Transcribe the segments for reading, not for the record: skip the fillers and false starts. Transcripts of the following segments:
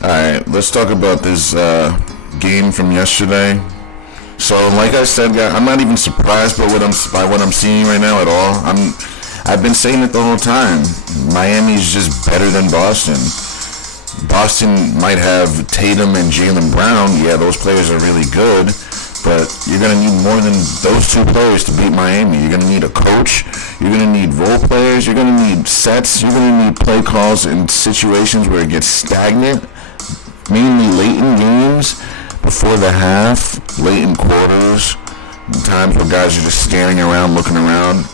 Alright, let's talk about this game from yesterday. So, like I said, guys, I'm not even surprised by what I'm seeing right now at all. I've been saying it the whole time. Miami's just better than Boston. Boston might have Tatum and Jaylen Brown. Yeah, those players are really good, but you're going to need more than those two players to beat Miami. You're going to need a coach. You're going to need role players. You're going to need sets. You're going to need play calls in situations where it gets stagnant, mainly late in games, before the half, late in quarters, times where guys are just standing around, looking around.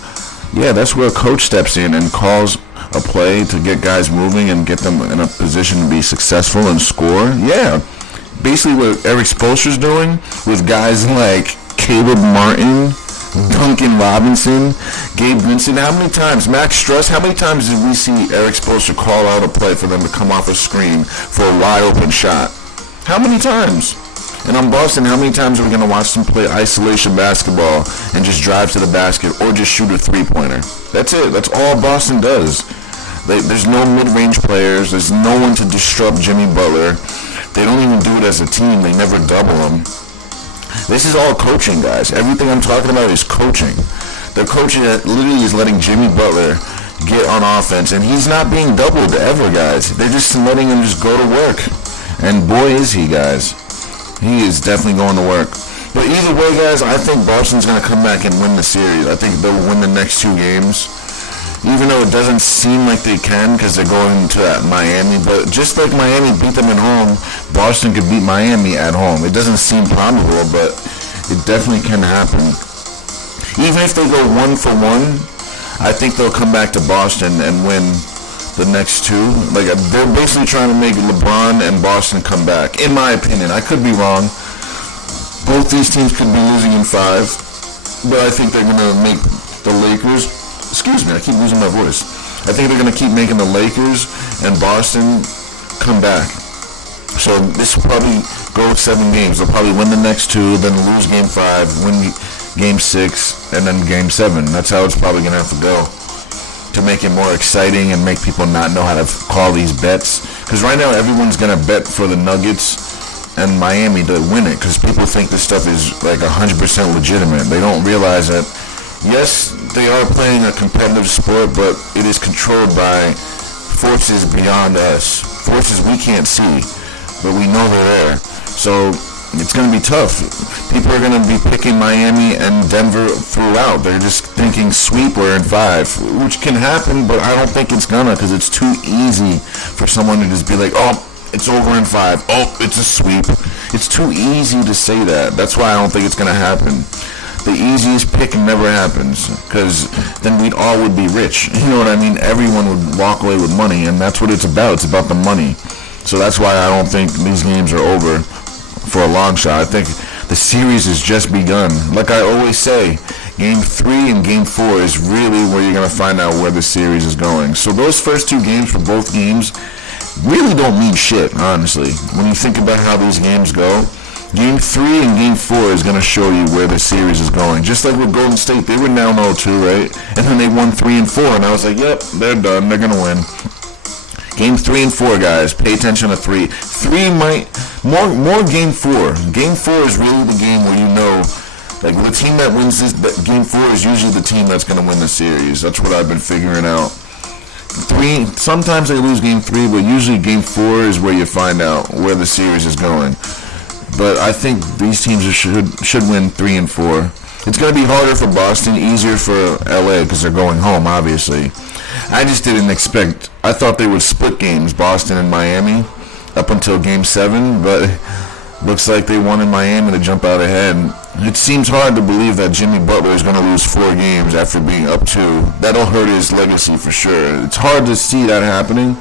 Yeah, that's where a coach steps in and calls a play to get guys moving and get them in a position to be successful and score. Yeah, basically what Eric Spoelstra's doing with guys like Caleb Martin, Duncan Robinson, Gabe Vincent. How many times, Max Struss, how many times did we see Eric Spoelstra call out a play for them to come off a screen for a wide open shot? How many times? And on Boston, how many times are we going to watch them play isolation basketball and just drive to the basket or just shoot a three-pointer? That's it. That's all Boston does. There's no mid-range players. There's no one to disrupt Jimmy Butler. They don't even do it as a team. They never double him. This is all coaching, guys. Everything I'm talking about is coaching. The coaching that literally is letting Jimmy Butler get on offense, and he's not being doubled ever, guys. They're just letting him just go to work. And boy, is he, guys. He is definitely going to work. But either way, guys, I think Boston's going to come back and win the series. I think they'll win the next two games. Even though it doesn't seem like they can because they're going to Miami. But just like Miami beat them at home, Boston could beat Miami at home. It doesn't seem probable, but it definitely can happen. Even if they go 1-for-1, I think they'll come back to Boston and win the next two. Like, they're basically trying to make LeBron and Boston come back, in my opinion. I could be wrong. Both these teams could be losing in 5, but I think they're going to make the Lakers, excuse me, I keep losing my voice. I think they're going to keep making the Lakers and Boston come back. So this will probably go 7 games. They'll probably win the next 2, then lose game 5, win game 6, and then game 7. That's how it's probably going to have to go, to make it more exciting and make people not know how to call these bets. Because right now everyone's going to bet for the Nuggets and Miami to win it, because people think this stuff is like 100% legitimate. They don't realize that, yes, they are playing a competitive sport, but it is controlled by forces beyond us. Forces we can't see, but we know they're there. So it's going to be tough. People are going to be picking Miami and Denver throughout. They're just thinking sweep or in 5, which can happen, but I don't think it's going to, because it's too easy for someone to just be like, oh, it's over in 5. Oh, it's a sweep. It's too easy to say that. That's why I don't think it's going to happen. The easiest pick never happens, because then we all would be rich. You know what I mean? Everyone would walk away with money, and that's what it's about. It's about the money. So that's why I don't think these games are over for a long shot. I think the series has just begun. Like I always say, Game 3 and Game 4 is really where you're going to find out where the series is going. So those first 2 games for both games really don't mean shit, honestly. When you think about how these games go, Game 3 and Game 4 is going to show you where the series is going. Just like with Golden State, they were down 0-2, right? And then they won 3 and 4, and I was like, yep, they're done. They're going to win. Game 3 and 4, guys. Pay attention to 3. 3 might... More Game 4. Game 4 is really the game where you know, like, the team that wins this Game 4 is usually the team that's going to win the series. That's what I've been figuring out. 3, sometimes they lose Game 3, but usually Game 4 is where you find out where the series is going. But I think these teams should win 3 and 4. It's going to be harder for Boston, easier for LA because they're going home, obviously. I just didn't expect... I thought they would split games, Boston and Miami, up until Game 7, but looks like they wanted Miami to jump out ahead. It seems hard to believe that Jimmy Butler is going to lose 4 games after being up 2. That'll hurt his legacy for sure. It's hard to see that happening.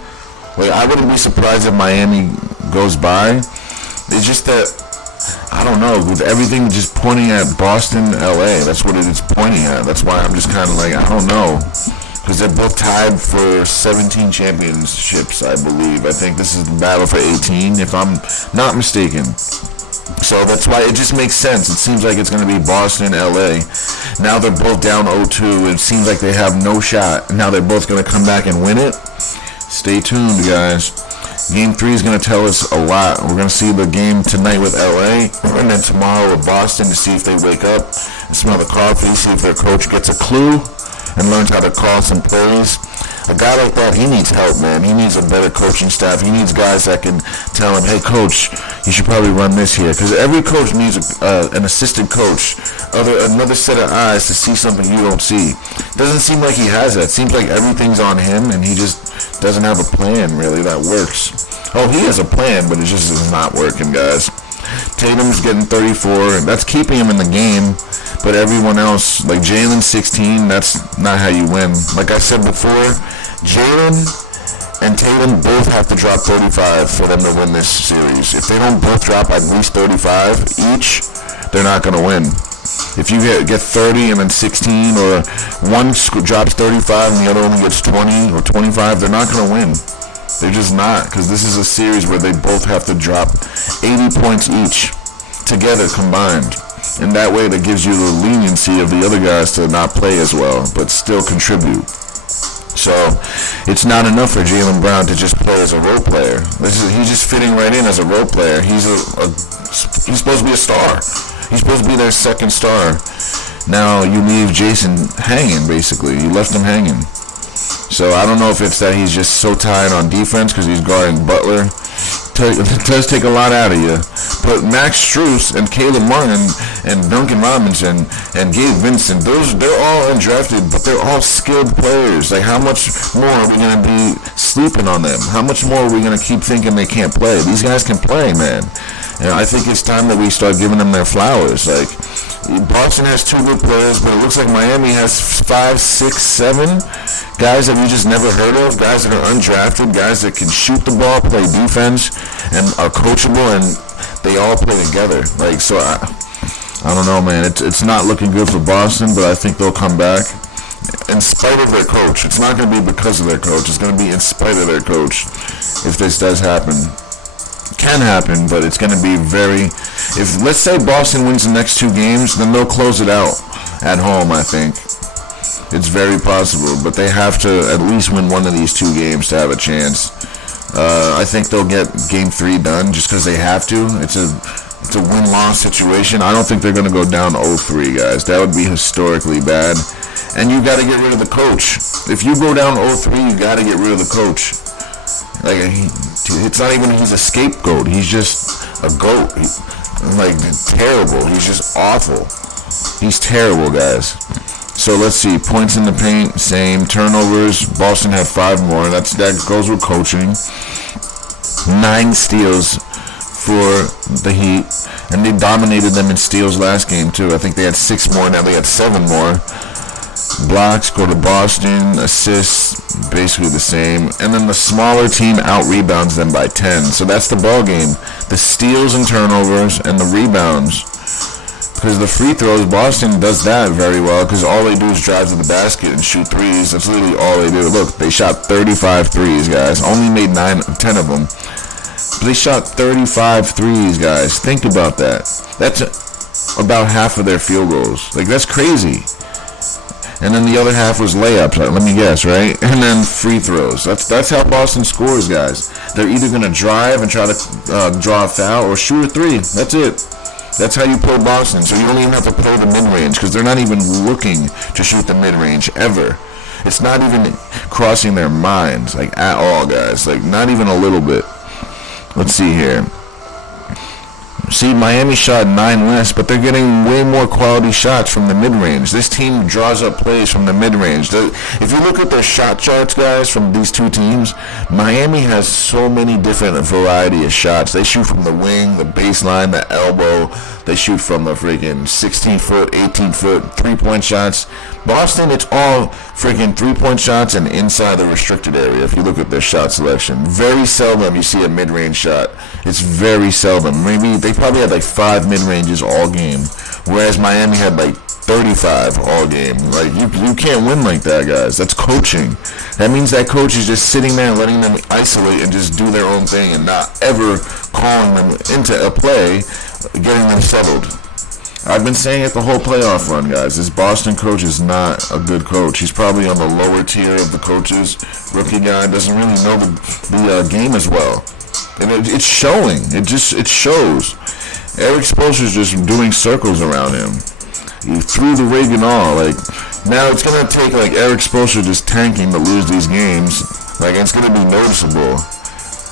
Like, I wouldn't be surprised if Miami goes by. It's just that, I don't know, with everything just pointing at Boston, LA, that's what it's pointing at. That's why I'm just kind of like, I don't know. Because they're both tied for 17 championships, I believe. I think this is the battle for 18, if I'm not mistaken. So that's why it just makes sense. It seems like it's going to be Boston, LA. Now they're both down 0-2. It seems like they have no shot. Now they're both going to come back and win it. Stay tuned, guys. Game 3 is going to tell us a lot. We're going to see the game tonight with LA, and then tomorrow with Boston to see if they wake up and smell the coffee, see if their coach gets a clue and learns how to call some plays. A guy like that, he needs help, man. He needs a better coaching staff. He needs guys that can tell him, hey, coach, you should probably run this here. Because every coach needs an assistant coach, another set of eyes to see something you don't see. Doesn't seem like he has that. Seems like everything's on him, and he just doesn't have a plan, really, that works. Oh, he has a plan, but it just is not working, guys. Tatum's getting 34, and that's keeping him in the game. But everyone else, like Jalen 16, that's not how you win. Like I said before, Jalen and Tatum both have to drop 35 for them to win this series. If they don't both drop at least 35 each, they're not going to win. If you get 30 and then 16, or one drops 35 and the other one gets 20 or 25, they're not going to win. They're just not, because this is a series where they both have to drop 80 points each together combined. And that way that gives you the leniency of the other guys to not play as well, but still contribute. So it's not enough for Jaylen Brown to just play as a role player. He's just fitting right in as a role player. He's supposed to be a star. He's supposed to be their second star. Now you leave Jason hanging, basically. You left him hanging. So I don't know if it's that he's just so tired on defense because he's guarding Butler. It does take a lot out of you. But Max Strus and Caleb Martin and Duncan Robinson and Gabe Vincent, they're all undrafted, but they're all skilled players. Like, how much more are we going to be sleeping on them? How much more are we going to keep thinking they can't play? These guys can play, man. And I think it's time that we start giving them their flowers. Like, Boston has 2 good players, but it looks like Miami has 5, 6, 7 guys that we just never heard of, guys that are undrafted, guys that can shoot the ball, play defense, and are coachable, and they all play together. Like, so I don't know, man. It's not looking good for Boston, but I think they'll come back in spite of their coach. It's not going to be because of their coach. It's going to be in spite of their coach if this does happen. Can happen, but it's going to be if let's say Boston wins the next 2 games, then they'll close it out at home. I think it's very possible, but they have to at least win one of these 2 games to have a chance. I think they'll get game 3 done just because they have to. It's a win-loss situation. I don't think they're going to go down 0-3, guys. That would be historically bad, and you got to get rid of the coach. If you go down 0-3, you got to get rid of the coach. Like, it's not even he's a scapegoat. He's just a goat. Terrible. He's just awful. He's terrible, guys. So let's see. Points in the paint, same. Turnovers, Boston had 5 more. That goes with coaching. 9 steals for the Heat, and they dominated them in steals last game too. I think they had 6 more. Now they had 7 more. Blocks go to Boston. Assists, basically the same. And then the smaller team out-rebounds them by 10. So that's the ball game. The steals and turnovers and the rebounds. Because the free throws, Boston does that very well because all they do is drive to the basket and shoot threes. That's literally all they do. Look, they shot 35 threes, guys. Only made 10 of them. But they shot 35 threes, guys. Think about that. That's about half of their field goals. Like, that's crazy. And then the other half was layups, let me guess, right? And then free throws. That's how Boston scores, guys. They're either going to drive and try to draw a foul or shoot a 3. That's it. That's how you play Boston. So you don't even have to play the mid-range because they're not even looking to shoot the mid-range ever. It's not even crossing their minds, like, at all, guys. Like, not even a little bit. Let's see here. See, Miami shot 9 less, but they're getting way more quality shots from the mid-range. This team draws up plays from the mid-range. If you look at their shot charts, guys, from these 2 teams, Miami has so many different variety of shots. They shoot from the wing, the baseline, the elbow. They shoot from the freaking 16-foot, 18-foot, 3-point shots. Boston, it's all freaking 3-point shots and inside the restricted area if you look at their shot selection. Very seldom you see a mid-range shot. It's very seldom. Maybe they probably had like 5 mid-ranges all game, whereas Miami had like 35 all game. Like, you can't win like that, guys. That's coaching. That means that coach is just sitting there letting them isolate and just do their own thing and not ever calling them into a play, getting them settled. I've been saying it the whole playoff run, guys. This Boston coach is not a good coach. He's probably on the lower tier of the coaches. Rookie guy doesn't really know the game as well. and it's showing. It shows. Eric Spoelstra's just doing circles around him. He threw the rig and all. Like, now it's gonna take like Eric Spoelstra just tanking to lose these games. Like, it's gonna be noticeable.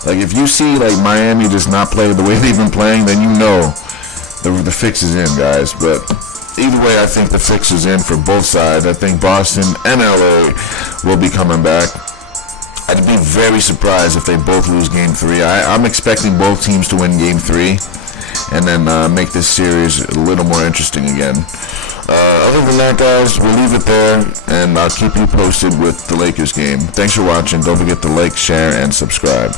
Like, if you see like Miami just not play the way they've been playing, then you know the fix is in, guys. But either way, I think the fix is in for both sides. I think Boston and LA will be coming back. I'd be very surprised if they both lose Game 3. I'm expecting both teams to win Game 3 and then make this series a little more interesting again. Other than that, guys, we'll leave it there, and I'll keep you posted with the Lakers game. Thanks for watching. Don't forget to like, share, and subscribe.